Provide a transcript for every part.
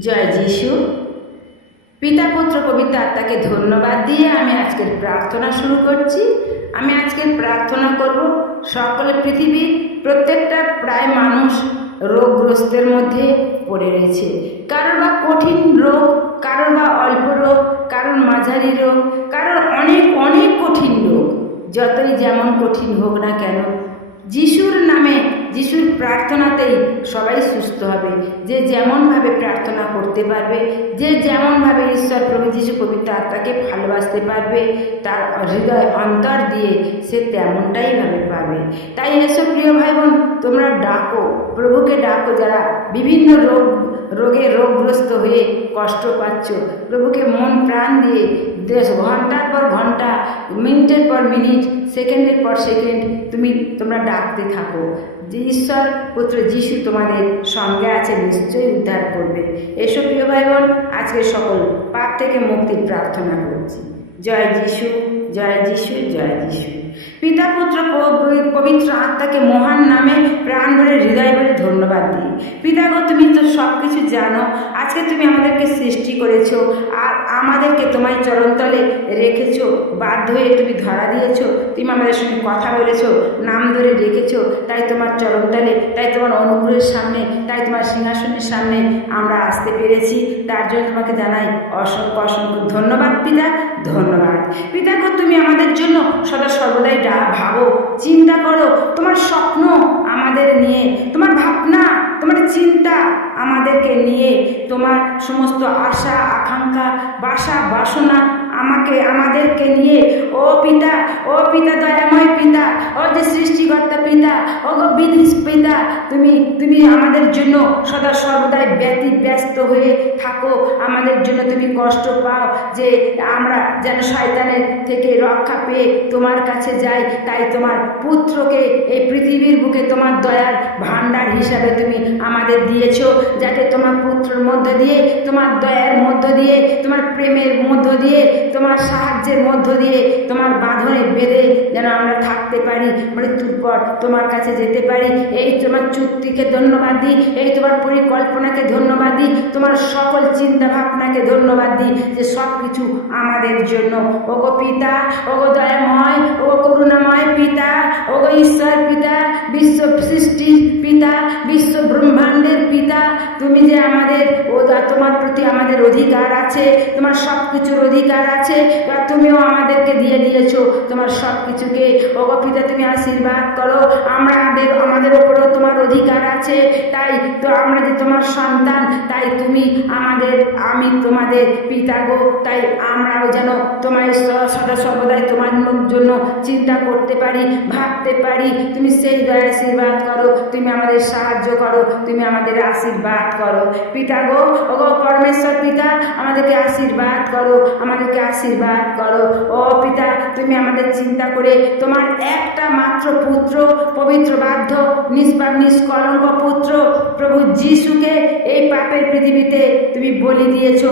জয় যিশু। পিতা, পুত্র পবিত্র আত্মাকে ধন্যবাদ দিয়ে আমি আজকের প্রার্থনা শুরু করছি। আমি আজকের প্রার্থনা করব, সকল পৃথিবীর প্রত্যেকটা প্রায় মানুষ রোগগ্রস্তের মধ্যে পড়ে রয়েছে। কারোর বা কঠিন রোগ, কারোর বা অল্প রোগ, কারোর মাঝারি রোগ, কারোর অনেক অনেক কঠিন রোগ। যতই যেমন কঠিন হোক না কেন, যিশুর নামে যিশুর প্রার্থনাতেই সবাই সুস্থ হবে। যে যেমনভাবে প্রার্থনা করতে পারবে, যে যেমনভাবে ঈশ্বর প্রভু যিশু পবিত্র আত্মাকে ভালোবাসতে পারবে, তার হৃদয় অন্তর দিয়ে সে তেমনটাই ভাবে পাবে। তাই এসো প্রিয় ভাই বোন তোমরা ডাকো, প্রভুকে ডাকো, যারা বিভিন্ন রোগ, রোগে রোগগ্রস্ত হয়ে কষ্ট পাচ্ছ, প্রভুকে মন প্রাণ দিয়ে দেশ ঘণ্টার পর ঘণ্টা, মিনিটের পর মিনিট, সেকেন্ডের পর সেকেন্ড, তুমি, তোমরা ডাকতে থাকো। ঈশ্বর পুত্র যিশু তোমাদের সঙ্গে আছে, নিশ্চয়ই উদ্ধার করবে। এসব প্রিয় ভাই বোন, আজকে সকল পাপ থেকে মুক্তির প্রার্থনা করছি। জয় যিশু। জয় যিশু জয় যিশু পিতা পুত্র পবিত্র আত্মাকে মহান নামে প্রাণ ভরে হৃদয় ভরে ধন্যবাদ দিই। পিতা গো, তুমি তো সব কিছু জানো। আজকে তুমি আমাদেরকে সৃষ্টি করেছ আর আমাদেরকে তোমার চরণতলে রেখেছো। বাধ্য হয়ে তুমি ধরা দিয়েছ। তুমি আমাদের সঙ্গে কথা বলেছ, নাম ধরে রেখেছো তাই তোমার চরণতলে, তাই তোমার অনুগ্রহের সামনে, তাই তোমার সিংহাসনের সামনে আমরা আসতে পেরেছি। তার জন্য তোমাকে জানাই অসংখ্য অসংখ্য ধন্যবাদ পিতা। ধন্যবাদ। পিতা তুমি আমাদের জন্য সদা সর্বদাই ভাবো, চিন্তা করো। তোমার স্বপ্ন আমাদের নিয়ে, তোমার ভাবনা, তোমার চিন্তা আমাদেরকে নিয়ে, তোমার সমস্ত আশা, আকাঙ্ক্ষা, বাসা, বাসনা আমাকে, আমাদেরকে নিয়ে, ও পিতা ও পিতা, দয়াময় পিতা, ও যে সৃষ্টিকর্তা পিতা, ও বিধি পিতা, তুমি তুমি আমাদের জন্য সদা সর্বদাই ব্যতি, ব্যস্ত হয়ে থাকো। আমাদের জন্য তুমি কষ্ট পাও যে আমরা যেন শয়তানের থেকে রক্ষা পেয়ে তোমার কাছে যাই। তাই তোমার পুত্রকে এই পৃথিবীর বুকে তোমার দয়ার ভাণ্ডার হিসাবে তুমি আমাদের দিয়েছ, যাতে তোমার পুত্রের মধ্য দিয়ে, তোমার দয়ার মধ্য দিয়ে, তোমার প্রেমের মধ্য দিয়ে তোমার সাহায্যের মধ্য দিয়ে তোমার বাঁধনে বেঁধে যেন আমরা থাকতে পারি, মৃত্যুর পর তোমার কাছে যেতে পারি। এই তোমার চুক্তিকে ধন্যবাদ দিই, এই তোমার পরিকল্পনাকে ধন্যবাদ দিই, তোমার সকল চিন্তা ভাবনাকে ধন্যবাদ দিই যে সব কিছু আমাদের জন্য। ওগো পিতা, ওগো দয়াময় ও করুণাময় পিতা, ওগো ঈশ্বর পিতা, বিশ্ব সৃষ্টির পিতা, বিশ্ব ব্রহ্মাণ্ডের পিতা, তুমি যে আমাদের ও তোমার প্রতি আমাদের অধিকার আছে, তোমার সব কিছুর অধিকার আছে আর তুমিও আমাদেরকে দিয়ে দিয়েছ। তোমার সব কিছুকে ওগো পিতা, তুমি আশীর্বাদ করো। আমরা আমাদের আমাদের ওপরেও তোমার অধিকার আছে, তাই তো আমরা যে তোমার সন্তান, তাই তুমি আমাদের, আমি তোমাদের পিতা গো, তাই আমরাও যেন তোমার সদা সর্বদাই তোমার জন্য চিন্তা করতে পারি, ভাবতে পারি। তুমি সেই দয়া আশীর্বাদ করো, তুমি আমাদের সাহায্য করো, তুমি আমাদের আশীর্বাদ করো। পিতা গো ও গো পরমেশ্বর পিতা, আমাদেরকে আশীর্বাদ করো, আমাদেরকে আশীর্বাদ করো। ও পিতা, তুমি আমাদের চিন্তা করে তোমার একটা মাত্র পুত্র, পবিত্র বাধ্য নিষ্পাপ, নিষ্কলঙ্ক পুত্র প্রভু যিশুকে এই পাপের পৃথিবীতে তুমি বলি দিয়েছ,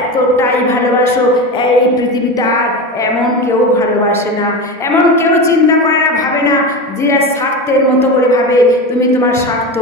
এতটাই ভালোবাসো। এই পৃথিবীটা আর এমন কেউ ভালোবাসে না। এমন কেউ চিন্তা করে না, ভাবে না, যে স্বার্থের মতো করে ভাবে, তুমি তোমার স্বার্থ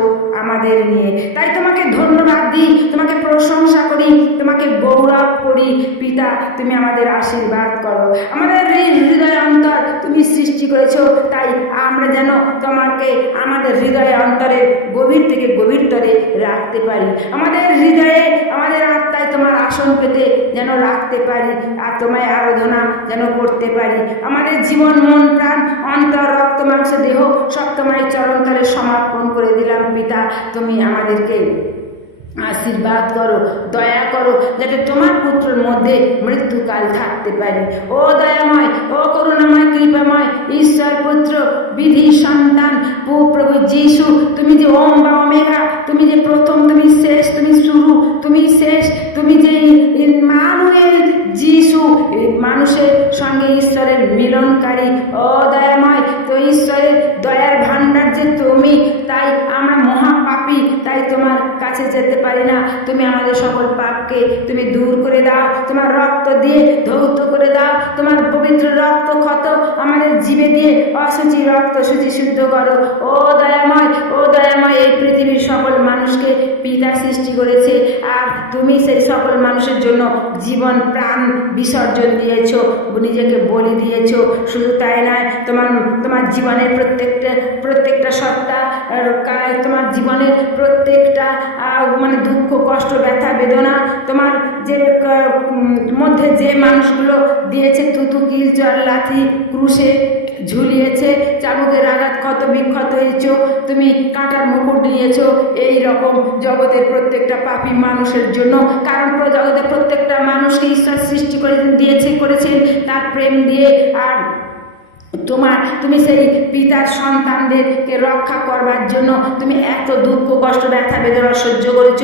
আমাদের নিয়ে। তাই তোমাকে ধন্যবাদ দিই, তোমাকে প্রশংসা করি, তোমাকে গৌরব করি। পিতা, তুমি আমাদের আশীর্বাদ করো। আমাদের এই হৃদয় অন্তর তুমি সৃষ্টি করেছ, তাই আমরা যেন তোমাকে আমাদের হৃদয় অন্তরের গভীর থেকে গভীরতরে রাখতে পারি। আমাদের হৃদয়ে, আমাদের আত্মায় তোমার আসন পেতে যেন রাখতে পারি আর তোমায় আরাধনা যেন করতে পারি। আমাদের জীবন, মন, প্রাণ, অন্তর, রক্ত, মাংস, দেহ সব তোমায় চরণতলে সমর্পণ করে দিলাম পিতা। তুমি আমাদেরকে আশীর্বাদ করো, দয়া করো, যাতে তোমার পুত্রের মধ্যে মৃত্যুকাল থাকতে পারি। ও দয়াময়, ও করুণাময়, কৃপাময় ঈশ্বর পুত্র, বিধি, সন্তান প্রভু যিশু, তুমি যে ওম বা ওমেগা, তুমি যে প্রথম, তুমি শেষ তুমি তুমি শেষ তুমি যে মানুষের যিশু মানুষের সঙ্গে ঈশ্বরের মিলনকারী ও দয়াময় তো ঈশ্বরের দয়ার ভাণ্ডার যে তুমি, তাই আমরা মহাপাপী, তাই তোমার কাছে যেতে পারি না। তুমি আমাদের সকল পাপকে তুমি দূর করে দাও, তোমার রক্ত দিয়ে ধৌত করে দাও, তোমার পবিত্র রক্ত ক্ষত আমাদের জীবে দিয়ে অসুচি রক্ত সূচি শুদ্ধ করো। ও দয়াময় ও দয়াময় এই পৃথিবীর সকল মানুষকে পিতা সৃষ্টি করেছে। আর তুমি সেই সকল মানুষের জন্য জীবন, প্রাণ বিসর্জন দিয়েছ, নিজেকে বলি দিয়েছ। শুধু তাই নয়, তোমার তোমার জীবনের প্রত্যেকটা প্রত্যেকটা সত্তা তোমার জীবনের প্রত্যেকটা মানে দুঃখ, কষ্ট, ব্যথা, বেদনা, তোমার যে মধ্যে যে মানুষগুলো দিয়েছে তুতু কিল জল, লাথি, ক্রুশে ঝুলিয়েছে। চাবুকের আঘাত ক্ষত বিক্ষত হয়েছ? তুমি কাঁটার মুকুট নিয়েছ এই রকম জগতের প্রত্যেকটা পাপী মানুষের জন্য। কারণ জগতের প্রত্যেকটা মানুষকে ঈশ্বর সৃষ্টি করে দিয়েছে করেছেন। তার প্রেম দিয়ে আর তোমার, তুমি সেই পিতার সন্তানদেরকে রক্ষা করবার জন্য তুমি এত দুঃখ, কষ্ট, ব্যথা, বেদনা সহ্য করেছ।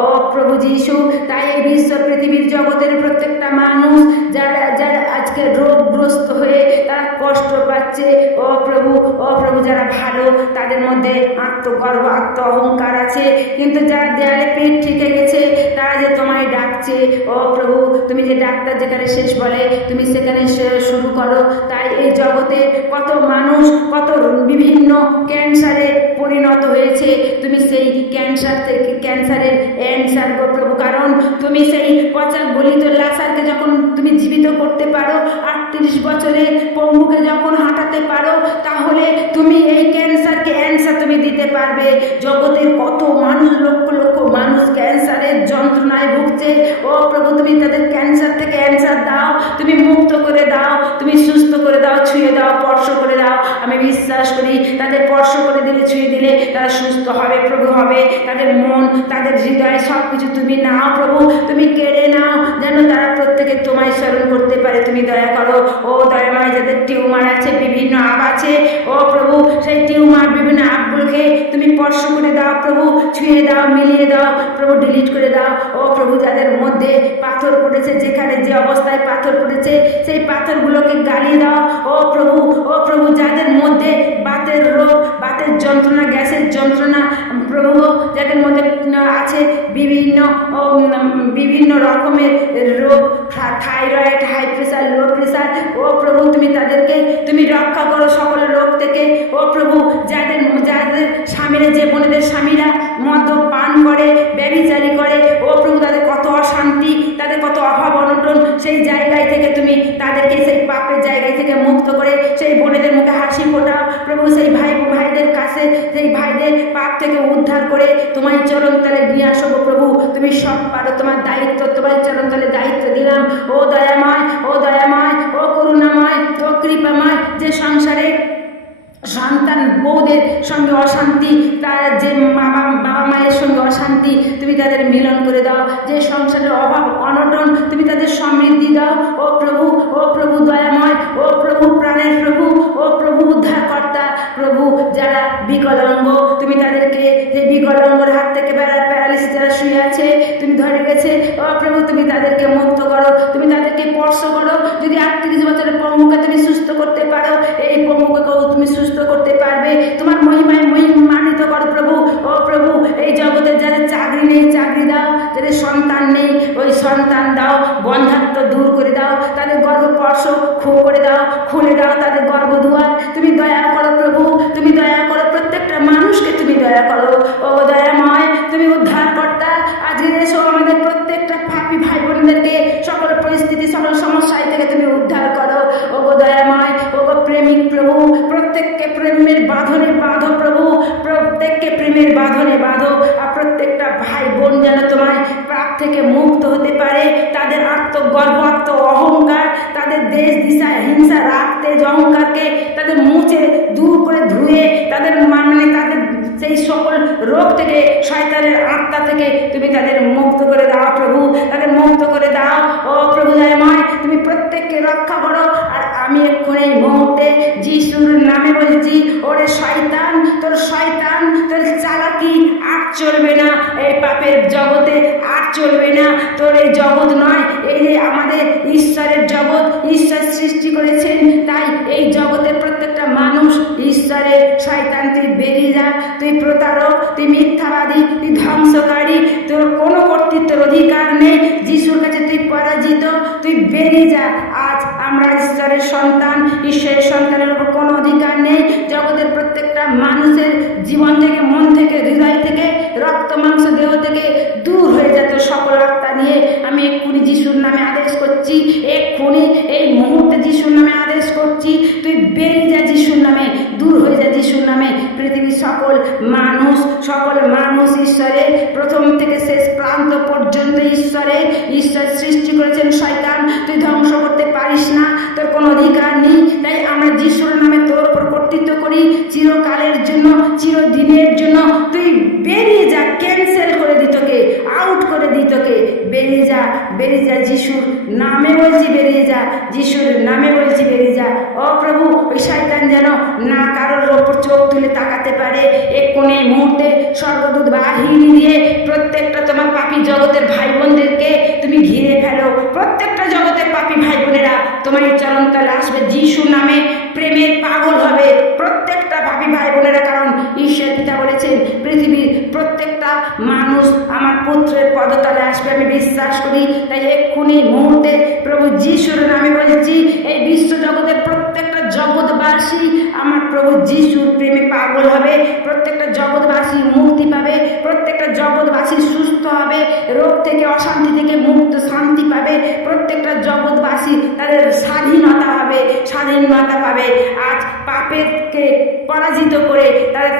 ও প্রভু যিশু, তাই এই বিশ্ব পৃথিবীর জগতের প্রত্যেকটা মানুষ যারা যারা আজকে রোগগ্রস্ত হয়ে তারা কষ্ট পাচ্ছে, ও প্রভু ও প্রভু যারা ভালো, তাদের মধ্যে আত্মগর্ব আত্ম অহংকার আছে। কিন্তু যারা দেয়ালে পেট ঠেকে গেছে, তারা যে তোমায় ডাকছে, ও প্রভু, তুমি যে ডাক্তার যেখানে শেষ বলে, তুমি সেখানে শুরু করো। তাই এই জগতে কত মানুষ, কত বিভিন্ন ক্যান্সারে পরিণত হয়েছে। তুমি সেই ক্যান্সার থেকে, ক্যান্সারের অ্যান্সার গো প্রভু কারণ তুমি সেই পচা গলিত লাসারকে যখন তুমি জীবিত করতে পারো, আটত্রিশ বছরে পঙ্গুকে যখন হাঁটাতে পারো, তাহলে তুমি এই ক্যান্সারকে অ্যান্সার তুমি দিতে পারবে। জগতের কত মানুষ লক্ষ লক্ষ মানুষ ক্যান্সারের যন্ত্রণায় ভুগছে। ও প্রভু, তুমি তাদের ক্যান্সার থেকে অ্যান্সার দাও। তুমি মুক্ত করে দাও। তুমি সুস্থ করে দাও। ছুঁয়ে দাও, স্পর্শ করে দাও। আমি বিশ্বাস করি তাদের স্পর্শ করে দিলে, ছুঁয়ে দিলে তারা সুস্থ হবে, প্রভু হবে। তাদের মন, তাদের হৃদয় সব কিছু তুমি নাও প্রভু, তুমি কেড়ে নাও, যেন তারা প্রত্যেকে তোমায় স্মরণ করতে পারে। তুমি দয়া করো। ও দয়া দয়াময়, যাদের টিউমার আছে, বিভিন্ন আপ আছে, ও প্রভু, সেই টিউমার বিভিন্ন আপগুলোকে স্পর্শ করে দাও প্রভু, ছুঁয়ে দাও, মিলিয়ে দাও, প্রভু ডিলিট করে দাও। ও প্রভু, যাদের মধ্যে পাথর পড়েছে, যেখানে যে অবস্থায় পাথর পড়েছে, সেই পাথরগুলোকে গালিয়ে দাও। ও প্রভু ও প্রভু, যাদের মধ্যে বাতের রোগ, বাতের যন্ত্রণা, গ্যাসের যন্ত্রণা, প্রভু, যাদের মধ্যে আছে বিভিন্ন বিভিন্ন রকমের রোগ thyroid, high pressure low pressure ও প্রভু, তুমি তাদেরকে, তুমি রক্ষা করো সকল রোগ থেকে। ও প্রভু, যাদের যাদের স্বামীরা যে বোনেদের স্বামীরা মদ পান করে ব্যবিচারি করে ও প্রভু তাদের কত অশান্তি তাদের কত অভাব অনটন সেই জায়গায় থেকে তুমি তাদেরকে সেই পাপের জায়গায় থেকে মুক্ত করে সেই বোনেদের মুখে হাসি ফোটাও প্রভু সেই ভাই ভাইদের কাছে সেই ভাইদের পাপ থেকে উদ্ধার করে তোমার চরণ তলে নিয়ে আসো গো প্রভু তুমি সব পারো তোমার দায়িত্ব তোমার চরণ তলে দায়িত্ব দিলাম ও দয়াময় ও দয়াময় ও করুণাময় ও কৃপাময় যে সংসারে সন্তান বউদের সঙ্গে অশান্তি তার যে মা বাবা মায়ের সঙ্গে অশান্তি তুমি তাদের মিলন করে দাও যে সংসারের অভাব অনটন তুমি তাদের সমৃদ্ধি দাও ও প্রভু ও প্রভু দয়াময় ও প্রভু প্রাণের প্রভু ও প্রভু উদ্ধারকর্তা প্রভু যারা বিকলাঙ্গ তুমি তাদেরকে যে বিকলাঙ্গর হাত থেকে বেড়া প্যারালিসিস যারা শুয়ে আছে তুমি ধরে গেছে ও প্রভু তুমি তাদেরকে মুক্ত করো তুমি তাদেরকে স্পর্শ করো যদি আটত্রিশ বছরের পঙ্গুকে তুমি সুস্থ করতে পারো এই পঙ্গুকেও তুমি সুস্থ করতে পারবে তোমার মহিমায় মহিমান্বিত করো প্রভু ও প্রভু এই জগতের যাদের চাকরি নেই চাকরি দাও যাদের সন্তান নেই ওই সন্তান দাও বন্ধাত্ম দূর করে দাও তাদের গর্ভস্পর্শ খো করে দাও খুলে দাও তাদের গর্ভদুয়ার তুমি দয়া করো প্রভু তুমি দয়া করো প্রত্যেকটা মানুষকে তুমি দয়া করো ও দয়াময় তুমি উদ্ধারকর্তা আজকে এসো আমাদের প্রত্যেকটা পাপি ভাই বোনদেরকে সকল পরিস্থিতি সকল সমস্যায় থেকে তুমি উদ্ধার করো ও গো দয়াময় ও গো প্রেমিক প্রভু প্রত্যেককে প্রেমের বাঁধনে বাঁধো প্রভু প্রত্যেককে প্রেমের বাঁধনে বাঁধো আর প্রত্যেকটা ভাই বোন যেন তোমায় পাপ থেকে মুক্ত হতে পারে তাদের আত্মগর্ব আত্ম অহংকার তাদের দেশ দিশা হিংসা রাগ তেজ অহংকারকে তাদের মুছে দূর করে ধুয়ে তাদের মানে তাদের সেই সকল রোগ থেকে শয়তানের আত্মা থেকে তুমি তাদের মুক্ত করে দাও প্রভু তাদের মুক্ত করে দাও ও প্রভু জয়ময় তুমি প্রত্যেককে রক্ষা করো আর আমি এক্ষুনি এই মুহূর্তে যিশুর নামে বলছি ওরে শয়তান তোর শয়তান তোর চালাকি আর চলবে না, এই পাপের জগতে আর চলবে না। তোর এই জগৎ নয়, এই যে আমাদের ঈশ্বরের জগৎ, ঈশ্বর সৃষ্টি করেছেন, তাই এই জগতের প্রত্যেকটা মানুষ ঈশ্বরের শয়তান তুই বেরিয়ে যা। তুই প্রতারক, তুই মিথ্যাবাদী, তুই ধ্বংসকারী, তোর কোনো কর্তৃত্বের অধিকার নেই। যিশুর কাছে তুই পরাজিত, তুই বেরিয়ে যা। আজ আমরা ঈশ্বরের সন্তান, ঈশ্বরের সন্তানের উপর কোনো অধিকার নেই। জগতের প্রত্যেকটা মানুষের জীবন থেকে, মন থেকে, হৃদয় থেকে, রক্ত, মাংস, দেহ থেকে দূর হয়ে যেত সকল আত্মা নিয়ে। আমি এক্ষুনি যিশুর নামে আদেশ করছি। এক্ষুনি এই মুহূর্তে যিশুর নামে আদেশ করছি। তুই বেরিয়ে যা যিশুর নামে, দূর হয়ে যা যিশুর নামে। পৃথিবীর সকল মানুষ সকল মানুষ ঈশ্বরের প্রথম থেকে শেষ প্রান্ত পর্যন্ত ঈশ্বরের, ঈশ্বর সৃষ্টি করেছেন শয়তান। তুই ধ্বংস করতে পারিস না তোর কোনো অধিকার নেই। তাই আমরা যিশুর নামে তোর উপর কর্তৃত্ব করি। চিরকালের জন্য, চিরদিনের জন্য। তুই বেরিয়ে যা ক্যান্সেল করে দি তোকে আউট করে দি তোকে। বেরিয়ে যা বেরিয়ে যা যিশুর নামে বলছি, বেরিয়ে যা। যিশুর নামে বলছি, বেরিয়ে যা। ও প্রভু, ওই শয়তান যেন না কারোর ওপর চোখ তুলে তাকাতে পারে। এক্ষুনি এই মুহূর্তে স্বর্গদূত বাহিনী দিয়ে প্রত্যেকটা তোমার পাপি জগতের ভাই বোনদেরকে তুমি ঘিরে ফেলো প্রত্যেকটা জগতের পাপি ভাই বোনেরা তোমার এই চরণতলে আসবে যিশু নামে প্রেমের পাগল হবে প্রত্যেকটা পাপি ভাই ঈশ্বর পিতা বলেছেন, পৃথিবীর প্রত্যেকটা মানুষ আমার পুত্রের পদতলে আসবে, আমি বিশ্বাস করি। তাই এক্ষুনি মুহূর্তে প্রভু যিশুর নামে বলেছি, এই বিশ্ব জগতের প্রত্যেকটা জগৎবাসী আমার প্রভু যিশুর প্রেমে পাগল হবে। প্রত্যেকটা জগৎবাসী মুক্তি পাবে, প্রত্যেকটা জগৎবাসী সুস্থ হবে, রোগ থেকে অশান্তি থেকে মুক্ত শান্তি পাবে, প্রত্যেকটা জগৎবাসী তাদের স্বাধীনতা হবে, স্বাধীনতা পাবে। আজ পাপেরকে পরাজিত করে তারা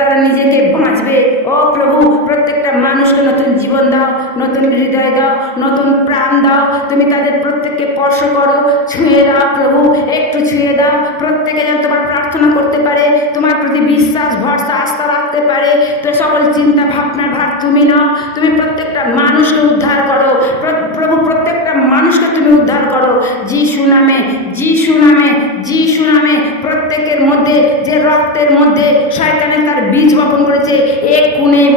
নিজেকে বাঁচবে ও প্রভু, প্রত্যেকটা মানুষকে নতুন জীবন দাও, নতুন হৃদয় দাও, নতুন প্রাণ দাও। তুমি তাদের প্রত্যেককে স্পর্শ করো। ছুঁয়ে দাও প্রভু, একটু ছুঁয়ে দাও। প্রত্যেকে যেন তোমার প্রার্থনা করতে পারে, তোমার প্রতি বিশ্বাস, ভরসা, আস্থা রাখতে পারে। তো সকল চিন্তা ভাবনার ভার তুমি নাও। তুমি প্রত্যেকটা মানুষকে উদ্ধার করো। প্র- প্রভু, প্রত্যেকটা মানুষকে তুমি উদ্ধার করো। যিশু নামে যিশু নামে যিশু নামে প্রত্যেকের মধ্যে, যে রক্তের মধ্যে শয়তানে एक कोने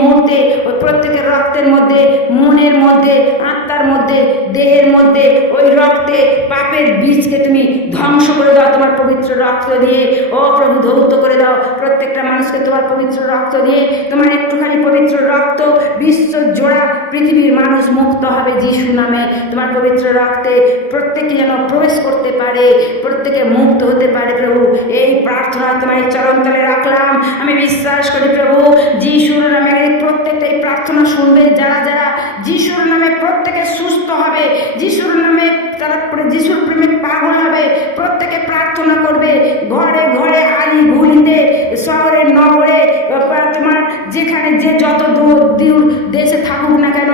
প্রত্যেকের রক্তের মধ্যে, মনের মধ্যে, আত্মার মধ্যে, দেহের মধ্যে, ওই রক্তে, পাপের বীজকে তুমি ধ্বংস করে দাও, তোমার পবিত্র রক্ত দিয়ে। ও প্রভু, ধৌত করে দাও। প্রত্যেকটা মানুষকে তোমার পবিত্র রক্ত দিয়ে, তোমার একটুখানি পবিত্র রক্ত, বিশ্ব জোড়া পৃথিবীর মানুষ মুক্ত হবে যিশু নামে। তোমার পবিত্র রক্তে প্রত্যেকে যেন প্রবেশ করতে পারে, প্রত্যেকে মুক্ত হতে পারে, প্রভু। এই প্রার্থনা তোমার চরণতলে রাখলাম। আমি বিশ্বাস করি, প্রভু, যিশুর নামে এই প্রত্যেকটা এই প্রার্থনা শুনবেন যারা যারা যিশুর নামে প্রত্যেকে সুস্থ হবে যিশুর নামে তারা প্রে- যিশুর প্রেমে পাগল হবে প্রত্যেকে প্রার্থনা করবে ঘরে ঘরে আলি ঘুরিতে শহরে নগরে বা তোমার যেখানে যে যত দূর দূর দেশে থাকুক না কেন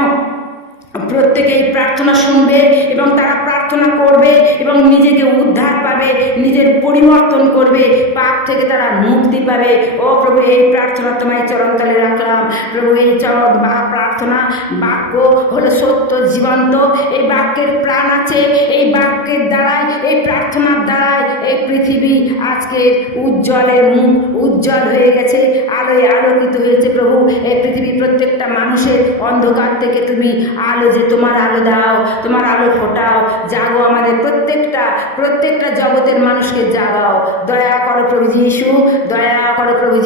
প্রত্যেকে এই প্রার্থনা শুনবে এবং তারা প্রার্থনা করবে এবং নিজেকে উদ্ধার পাবে নিজের পরিবর্তন করবে পাপ থেকে তারা মুক্তি পাবে ও প্রভু, এই প্রার্থনা তোমায় চরণতলে রাখলাম। প্রভু, এই চরণ বা প্রার্থনা বাক্য হলো সত্য, জীবন্ত। এই বাক্যের প্রাণ আছে, এই বাক্যের দ্বারাই এই প্রার্থনার দ্বারাই এই পৃথিবী আজকে উজ্জ্বলের মুখ উজ্জ্বল হয়ে গেছে, আলোয় আলোকিত হয়েছে প্রভু। এই পৃথিবীর প্রত্যেকটা মানুষের অন্ধকার থেকে তুমি আলো যে তোমার আলো দাও, তোমার আলো ফোটাও, জাগো আমাদের প্রত্যেকটা প্রত্যেকটা জগতের মানুষকে জাগাও। দয়া করো প্রভু যিশু, দয়া করো প্রভু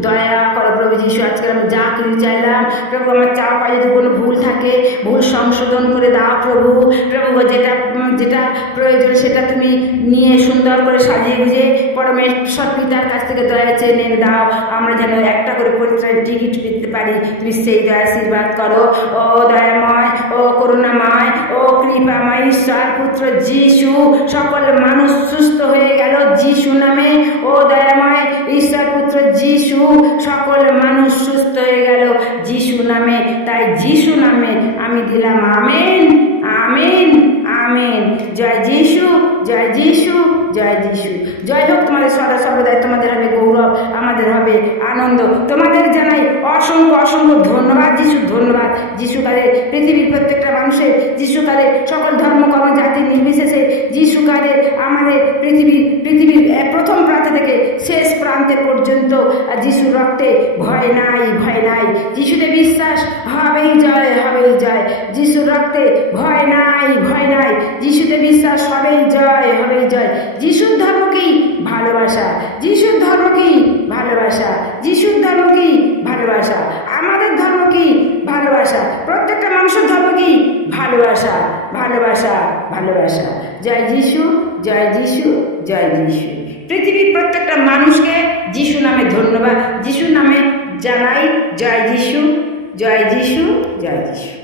দয়া করো প্রভু যিশু আজকে আমি যা কিছু চাইলাম, প্রভু আমার চাওয়া পাই যদি কোনো ভুল থাকে, ভুল সংশোধন করে দাও প্রভু। প্রভু যেটা যেটা প্রয়োজন সেটা তুমি নিয়ে সুন্দর করে সাজিয়ে গুজিয়ে পরমেশ্বর পিতার কাছ থেকে দয়া চেয়ে নিয়ে দাও। আমরা যেন একটা করে পরিত্রাণ টিকিট পেতে পারি। তুমি সেই দয়া আশীর্বাদ করো। ও দয়াময়, ও করুণাময়, ও কৃপাময় ঈশ্বর পুত্র যিশু, সকল মানুষ সুস্থ হয়ে গেল। যিশু নামে, ও দয়াময় ঈশ্বর পুত্র যিশু সকল মানুষ সুস্থ হয়ে গেল। যিশু নামে, তাই যিশু নামে আমি দিলাম আমেন আমেন আমেন। জয় যিশু জয় যিশু জয় যিশু। জয় হোক তোমাদের সদা সর্বদাই, তোমাদের হবে গৌরব, আমাদের হবে আনন্দ। তোমাদের জানাই অসংখ্য অসংখ্য ধন্যবাদ, যিশু, ধন্যবাদ। যিশুকালে পৃথিবীর প্রত্যেকটা মানুষের যিশুকালে সকল ধর্ম কর্ম জাতি নির্বিশেষে যিশুকালে আমাদের পৃথিবী, পৃথিবীর প্রথম প্রান্ত থেকে শেষ প্রান্তে পর্যন্ত যিশুর রক্তে ভয় নাই ভয় নাই। যিশুতে বিশ্বাস হবেই জয় হবেই জয়। যিশুর রক্তে ভয় নাই ভয় নাই। যিশুতে বিশ্বাস হবেই জয় হবেই জয়। যিশুর ধর্মকেই ভালোবাসা। যিশুর ধর্মকেই ভালোবাসা। যিশুর ধর্ম কি? ভালোবাসা। আমাদের ধর্ম কি? ভালোবাসা। প্রত্যেকটা মানুষের ধর্ম কি? ভালোবাসা। ভালোবাসা ভালোবাসা। জয় যিশু জয় যিশু জয় যিশু। পৃথিবীর প্রত্যেকটা মানুষকে যিশু নামে ধন্যবাদ। যিশু নামে জানাই, জয় যিশু জয় যিশু জয় যিশু।